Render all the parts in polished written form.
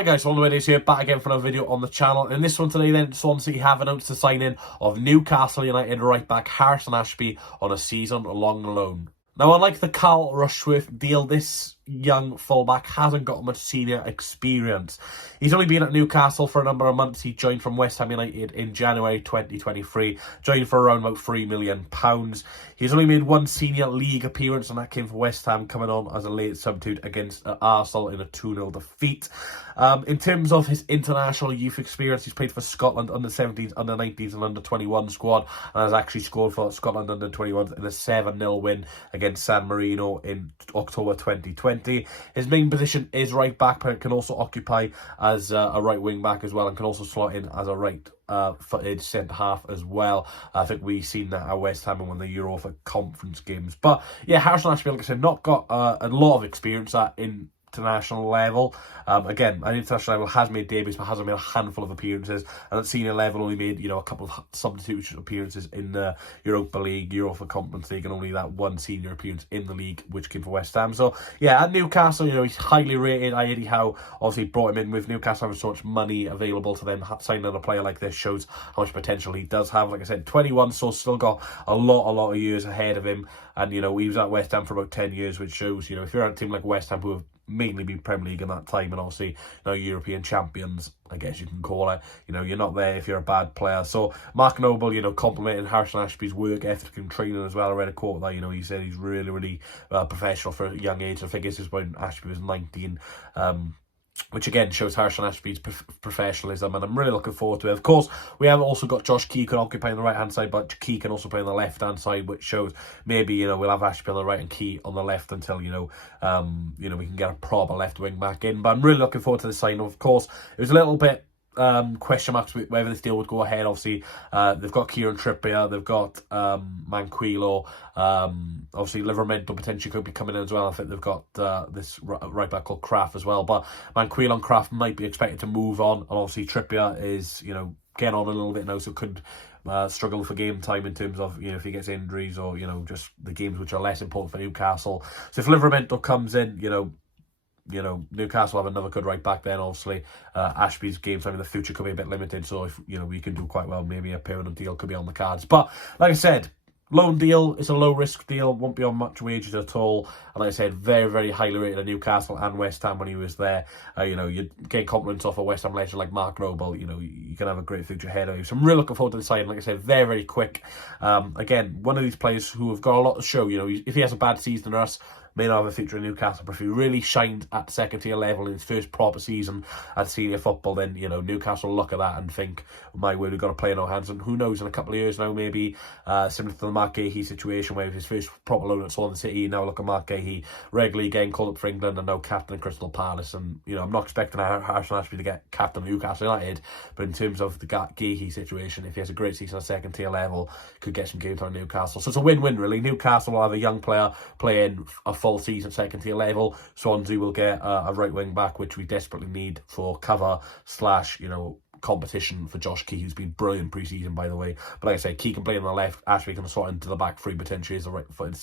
Hi guys, One Videos here, back again for another video on the channel. In this one today then, Swansea have announced the signing of Newcastle United right back Harrison Ashby on a season-long loan. Now, unlike the Carl Rushworth deal, this young fullback hasn't got much senior experience. He's only been at Newcastle for a number of months. He joined from West Ham United in January 2023, joined for around about £3 million. He's only made one senior league appearance, and that came for West Ham, coming on as a late substitute against Arsenal in a 2-0 defeat. In terms of his international youth experience, he's played for Scotland under-17s, under-19s and under-21 squad, and has actually scored for Scotland under-21s in a 7-0 win against San Marino in October 2020. His main position is right back, but can also occupy as a right wing back as well, and can also slot in as a right footed centre half as well. I think we've seen that at West Ham and won the Europa Conference games. But yeah, Harrison Ashby, like I said, not got a lot of experience at international level. Again, at international level has made debuts, but hasn't made a handful of appearances, and at senior level only made, a couple of substitute appearances in the Europa League, Europa Conference League, and only that one senior appearance in the league, which came for West Ham. So yeah, at Newcastle, he's highly rated. Eddie Howe obviously brought him in with Newcastle having so much money available to them. Signing a player like this shows how much potential he does have. Like I said, 21, so still got a lot of years ahead of him. And he was at West Ham for about 10 years, which shows, if you're at a team like West Ham, who have mainly been Premier League in that time, and obviously European champions, I guess you can call it. You're not there if you're a bad player. So Mark Noble, complimenting Harrison Ashby's work ethic and training as well. I read a quote that he said he's really professional for a young age. I think this is when Ashby was 19. Which again shows Harrison Ashby's professionalism, and I'm really looking forward to it. Of course, we have also got Josh Keegan occupying the right hand side, but Key can also play on the left hand side, which shows maybe we'll have Ashby on the right and Key on the left until we can get a proper left wing back in. But I'm really looking forward to the signing. Of course, it was a little bit question marks whether this deal would go ahead. Obviously, they've got Kieran Trippier, they've got Manquillo, obviously Livramento potentially could be coming in as well. I think they've got this right back called Kraft as well, but Manquillo and Kraft might be expected to move on, and obviously Trippier is getting on a little bit now, so could struggle for game time in terms of if he gets injuries or just the games which are less important for Newcastle. So if Livramento comes in, Newcastle have another good right back then. Obviously, Ashby's game time in the future could be a bit limited, so if we can do quite well, maybe a permanent deal could be on the cards. But like I said, loan deal, it's a low risk deal, won't be on much wages at all. And like I said, very highly rated at Newcastle and West Ham when he was there. You get compliments off a West Ham legend like Mark Noble. You can have a great future ahead of you. So I'm really looking forward to the signing. Like I said, very quick. Again, one of these players who have got a lot to show. If he has a bad season or us, may not have a future in Newcastle, but if he really shined at second tier level in his first proper season at senior football, then Newcastle will look at that and think, my word, we've got to play in our hands. And who knows, in a couple of years now, maybe similar to the Mark Gahey situation, where his first proper loan at Swansea City, now look at Mark Gahey regularly getting called up for England and now captain of Crystal Palace. And I'm not expecting Harrison Ashby to get captain of Newcastle United, but in terms of the Gahey situation, if he has a great season at second tier level, could get some game time at Newcastle. So it's a win-win really. Newcastle will have a young player playing a full season second tier level. Swansea will get a right wing back, which we desperately need for cover / competition for Josh Key, who's been brilliant pre-season, by the way. But like I said, Key can play on the left, Ashby can slot into the back three potentially as a right footed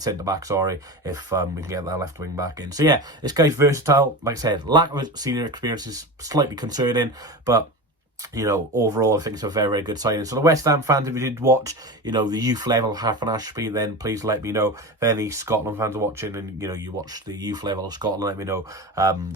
centre back, sorry, if we can get that left wing back in. So yeah, this guy's versatile. Like I said, lack of senior experience is slightly concerning, but overall, I think it's a very good signing. So the West Ham fans, if you did watch, the youth level of Harrison Ashby, then please let me know. If any Scotland fans are watching and, you watch the youth level of Scotland, let me know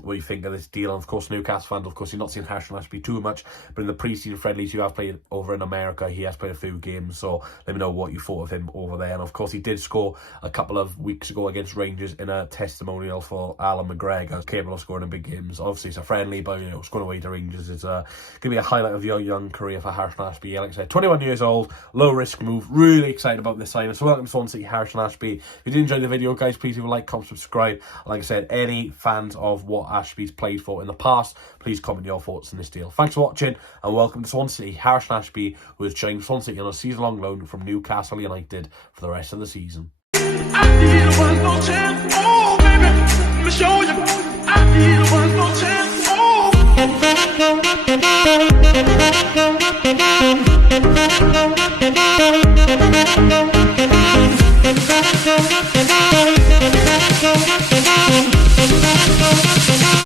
what you think of this deal. And of course, Newcastle fans, of course, you've not seen Harrison Ashby too much, but in the pre-season friendlies you have played over in America, he has played a few games, so let me know what you thought of him over there. And of course, he did score a couple of weeks ago against Rangers in a testimonial for Alan McGregor, capable of scoring in big games. Obviously, it's a friendly, but, scoring away to Rangers is going to be a highlight of your young career for Harrison Ashby. Yeah, like I said, 21 years old, low risk move. Really excited about this signing. So welcome to Swansea City, Harrison Ashby. If you did enjoy the video, guys, please leave a like, comment, subscribe. Like I said, any fans of what Ashby's played for in the past, please comment your thoughts on this deal. Thanks for watching, and welcome to Swansea City, Harrison Ashby, who has joined Swansea City on a season-long loan from Newcastle United for the rest of the season. I need one more chance. Oh, baby, let me show you. I need one more chance. Oh.